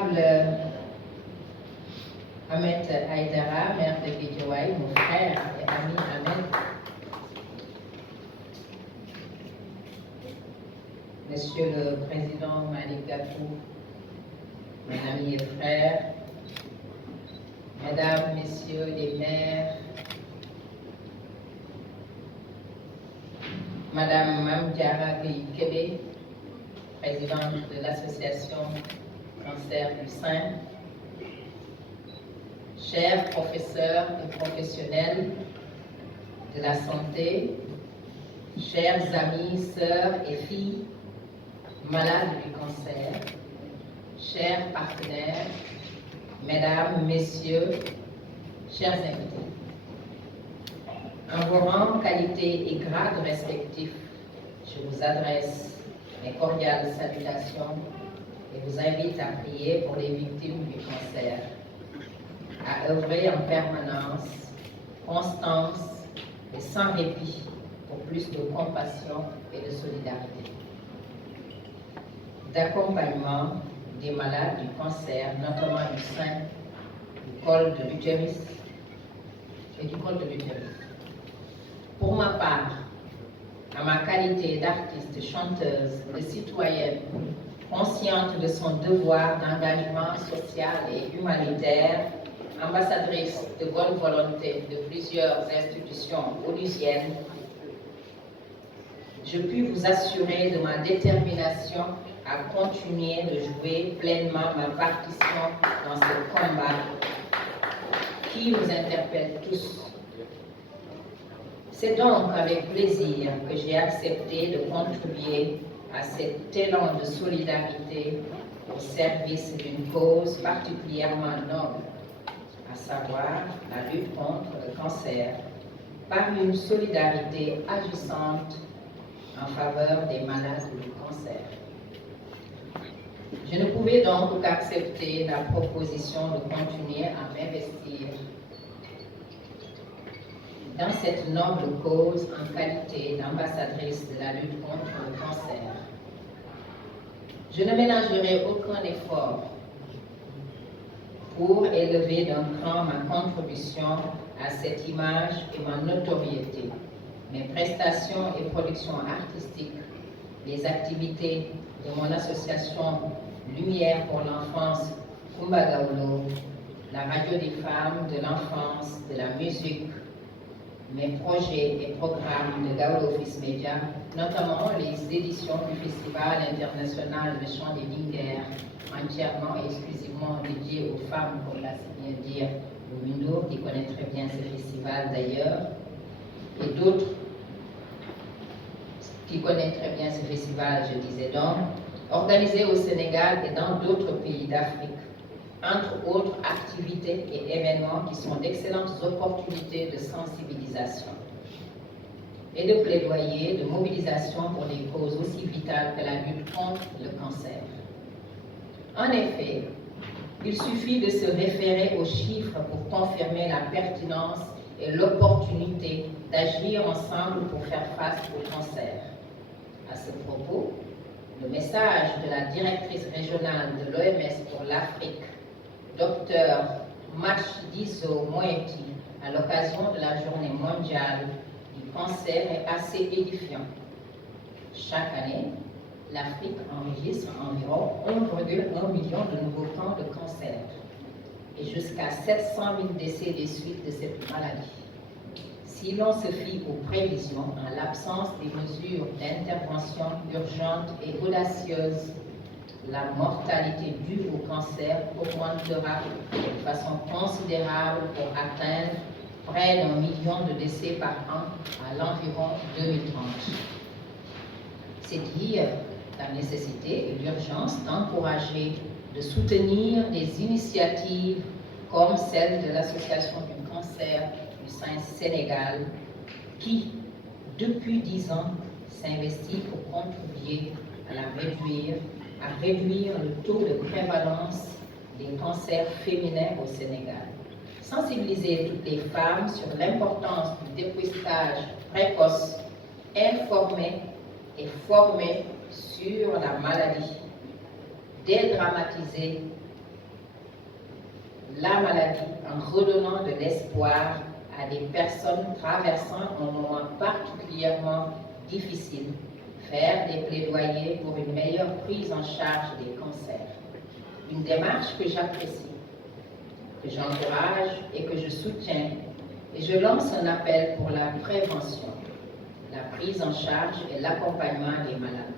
L'honorable Ahmed Aïdara, maire de Guédiawaye, mon frère et ami Ahmed, Monsieur le Président Malick Gakou, mes amis et frères, Mesdames, Messieurs les maires, Madame Mame Diarra Gueye-Kébé, présidente de l'association Cancer du Sein, chers professeurs et professionnels de la santé, chers amis, sœurs et filles malades du cancer, chers partenaires, mesdames, messieurs, chers invités. En vos rangs, qualités et grades respectifs, je vous adresse mes cordiales salutations et vous invite à prier pour les victimes du cancer, à œuvrer en permanence, constance et sans répit pour plus de compassion et de solidarité. D'accompagnement des malades du cancer, notamment du sein, du col de l'utérus et du col de l'utérus. Pour ma part, à ma qualité d'artiste, chanteuse, de citoyenne, consciente de son devoir d'engagement social et humanitaire, ambassadrice de bonne volonté de plusieurs institutions onusiennes, je puis vous assurer de ma détermination à continuer de jouer pleinement ma partition dans ce combat qui vous interpelle tous. C'est donc avec plaisir que j'ai accepté de contribuer à cet élan de solidarité au service d'une cause particulièrement noble, à savoir la lutte contre le cancer, par une solidarité agissante en faveur des malades du cancer. Je ne pouvais donc qu'accepter la proposition de continuer à m'investir dans cette noble cause en qualité d'ambassadrice de la lutte contre le cancer. Je ne ménagerai aucun effort pour élever d'un cran ma contribution à cette image et ma notoriété, mes prestations et productions artistiques, les activités de mon association Lumière pour l'enfance Kumba Gawlo, la radio des femmes, de l'enfance, de la musique, mes projets et programmes de Gawlo Office Media, notamment les éditions du Festival international de chant des Linguères, entièrement et exclusivement dédié aux femmes, comme l'a si bien dire Window, qui connaît très bien ce festival d'ailleurs, et d'autres qui connaissent très bien ce festival, je disais donc, organisé au Sénégal et dans d'autres pays d'Afrique, entre autres activités et événements qui sont d'excellentes opportunités de sensibilisation et de plaidoyer, de mobilisation pour des causes aussi vitales que la lutte contre le cancer. En effet, il suffit de se référer aux chiffres pour confirmer la pertinence et l'opportunité d'agir ensemble pour faire face au cancer. À ce propos, le message de la directrice régionale de l'OMS pour l'Afrique, Dr Matshidiso Moeti, à l'occasion de la journée mondiale du cancer est assez édifiant. Chaque année, l'Afrique enregistre environ 1,1 million de nouveaux cas de cancer et jusqu'à 700 000 décès des suites de cette maladie. Si l'on se fie aux prévisions, en l'absence des mesures d'intervention urgentes et audacieuses, la mortalité due au cancer augmentera de façon considérable pour atteindre près d'1 million de décès par an à l'environ 2030. C'est dire la nécessité et l'urgence d'encourager, de soutenir des initiatives comme celle de l'Association du cancer du sein Sénégal, qui, depuis 10 ans, s'investit pour contribuer à réduire le taux de prévalence des cancers féminins au Sénégal. Sensibiliser toutes les femmes sur l'importance du dépistage précoce, informer et former sur la maladie, dédramatiser la maladie en redonnant de l'espoir à des personnes traversant un moment particulièrement difficile, faire des plaidoyers pour une meilleure prise en charge des cancers. Une démarche que j'apprécie, que j'encourage et que je soutiens, et je lance un appel pour la prévention, la prise en charge et l'accompagnement des malades.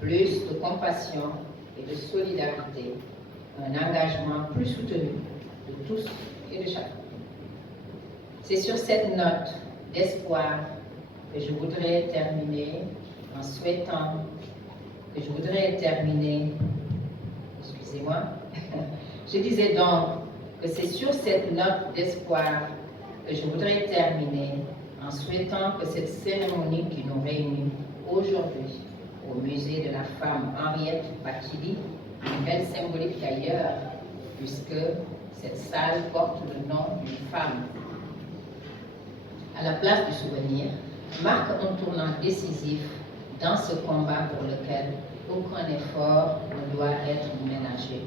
Plus de compassion et de solidarité, un engagement plus soutenu de tous et de chacun. C'est sur cette note d'espoir que je voudrais terminer en souhaitant, excusez-moi, je disais donc que c'est sur cette note d'espoir que je voudrais terminer en souhaitant que cette cérémonie qui nous réunit aujourd'hui au musée de la femme Henriette Bathily, une belle symbolique d'ailleurs, puisque cette salle porte le nom d'une femme, à la place du souvenir, marque un tournant décisif dans ce combat pour lequel aucun effort ne doit être ménagé.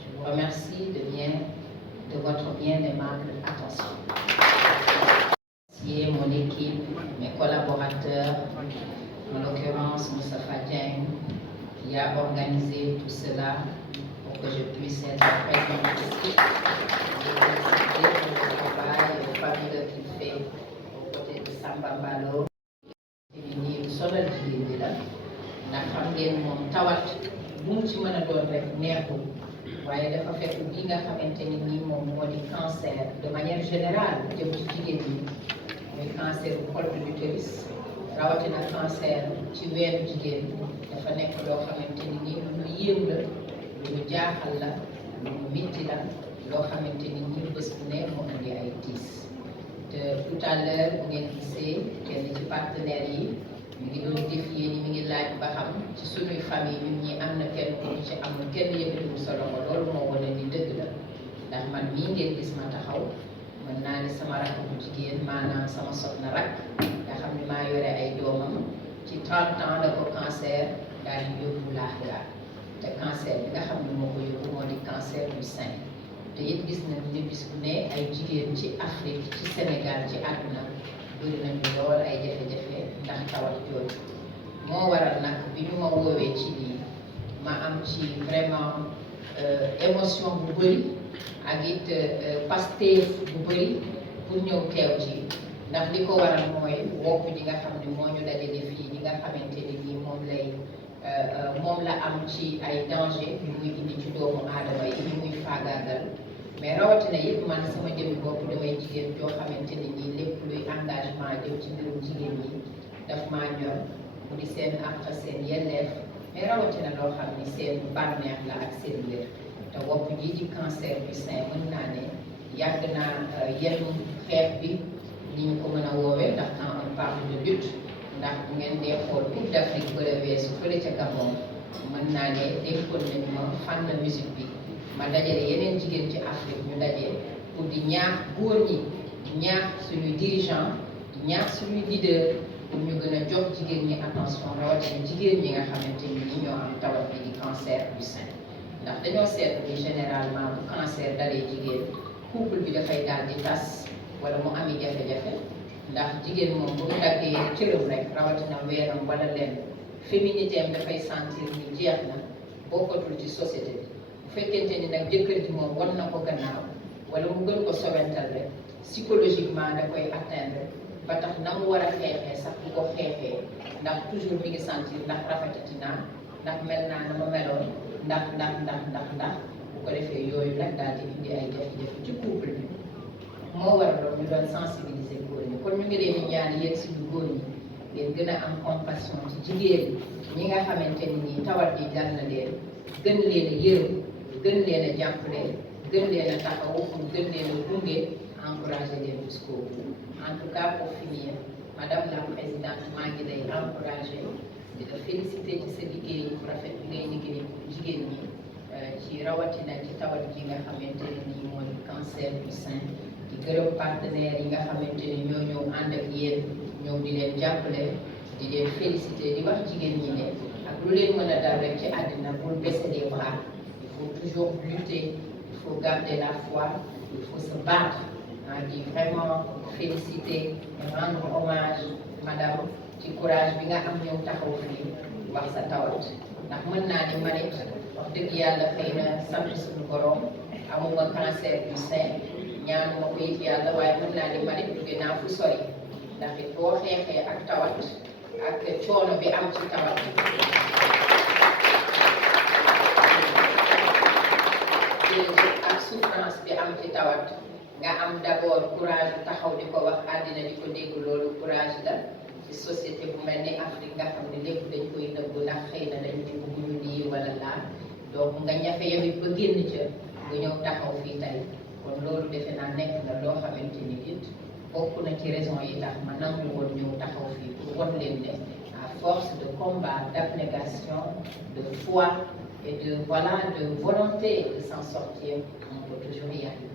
Je vous remercie de votre bien aimable attention. Remercier mon équipe, mes collaborateurs, en l'occurrence Moustapha Dieng, qui a organisé tout cela pour que je puisse être présente ici. Je remercie pour le travail et le fabuleux qu'il fait aux côtés de Samba Mballo. Ñu sonal jigéen ñi la ndax xam ngeen moom tawat bu mu ci mën a doon rek neexul waaye dafa fekk bi nga xamante ni nii moom moo di cancer de manière générale jëm ci jigéen ñi muy cancer bu col de l'utérus rawatina cancer ci weenu jigéen dafa nekk loo xamante ni nii lu ñu yéem la lu ñu jaaxal la lu ñu mitti la loo xamante ni nii bés bu ne moo indi ay tiis te tout à l'heure bu ngeen gisee kenn ci partenaires yi mi ngi doon défier ni mi ngi laaj ba xam ci sunuy famille ñun ñi am na kenn ku ñu ci amul kenn yëkkatiwul sa loxo loolu moo wane ni dëgg la ndax man mii ngeen gis ma taxaw mën naa ni sama rakk bu jigéen maanaam sama soxna rakk nga xam ni maa yore ay doomam ci 30 ans la ko cancer daal di yóbbu laaxira te cancer bi nga xam ne moo ko yóbbu moo di cancer du sein te it gis nañu ne bis bu ne ay jigéen ci Afrique ci Sénégal ci àdduna bëri nañu lool ay jafe-jafe ndax tawat jooju moo waral nag bi ñu ma woowee ci lii ma am ci vraiment émotion bu bëri ak it pasteef bu bëri pour ñëw teew ci ndax li ko waral mooy wopp ji nga xam ne moo ñu dajale fii ñi nga xamante ni nii moom la am ci ay danger yu muy indi ci doomu aadama yi ñu muy faagaagal mais rawatina yëpp man sama jëmmi bopp damay jigéen joo xamante ni nii lépp luy engagement jëm ci mbirum jigéen ñi daf maa ñor mu di seen àq seen yelleef mais rawatina loo xam ni seen bànneex la ak seen wér te wopp ji di cancer du sein mën naa ne yàgg naa yenn xeex bi ni ñu ko mën a woowee ndax quand on parle de lutte ndax bu ngeen dee xool Coupe d'Afrique bële weesu fële ca Gabon mën naa ne dénkoon nañu ma fànn musique bi ma dajale yeneen jigéen ci Afrique ñu daje pour di ñaax góor ñi di ñaax suñuy dirigeant di ñaax suñuy leader pour ñu gën a jox jigéen ñi attention rawatina jigéen ñi nga xamante ni ñi ñoo am tawat bi di cancer du sein ndax dañoo seetlu ni généralement bu cancer dalee jigéen couple bi dafay daal di tas wala mu ami jafe-jafe ndax jigéen moom bu mu daggee cëram rek rawatina weenam wala lenn féminité am dafay sentir ni jeex na bokkatul ci société bi bu fekkente ni nag jëkkër ji moom wan na ko gannaaw wala mu gën ko sowental rek psychologiquement da koy atteindre ba tax na mu war a xeexee sax bu ko xeexee ndax toujours mi ngi sentir ndax rafetati naa ndax mel naa na ma meloon ndax bu ko defee yooyu nag daal di indi ay jafe-jafe ci couple bi moo waraloon ñu doon sensibiliser góor ñi kon ñu ngi leen di ñaan yéen suñu góor ñi ngeen gën a am compassion ci jigéen ñi nga xamante ni nii tawat yi dal na leen gën leen a yërëm gën leen a jàppale gën leen a taxawu pour gën leen a gunge encourager leen jusqu'au bout. En tout cas pour finir madame la présidente maa ngi lay encourager di la féliciter ci sa liggéey bu rafet bi ngay liggéey jigéen ñi ci rawatina ci tawat ji nga xamante ne nii mooy cancer du sein di gërëm partenaires yi nga xamante ni ñoo ñëw ànd ak yéen ñëw di leen jàppale di leen féliciter di wax jigéen ñi ne ak lu leen mën a dal rek ci àddina bul baisser les bras il faut toujours lutter il faut garder la foi, il faut se battre. di vraiment féliciter et rendre hommage madame ci courage bi nga am ñëw taxaw fii wax sa tawat ndax mën naa ni man it wax dëgg yàlla xëy na sant suñu borom amuma cancer du sein ñaanuma ko it yàlla waaye mën naa ni man it jóge naa fu sori ndax it boo xeexee ak tawat ak coono bi am ci tawat ak souffrance bi am ci tawat nga am d'abord courage taxaw di ko wax àddina di ko dégg loolu courage la ci société bu mel ni Afrique nga xam ne lépp dañ koy nëbbu ndax xëy na dañu ci bëgguñu lii wala laa donc nga ñafe yow it ba génn ca nga ñëw taxaw fii tey kon loolu defe naa nekk na loo xamante ni it bokk na ci raison yi tax ma nangu woon ñëw taxaw fii pour won leen ne à force de combat, d'abnégation, de foi et de volonté de s'en sortir, on peut toujours y arriver.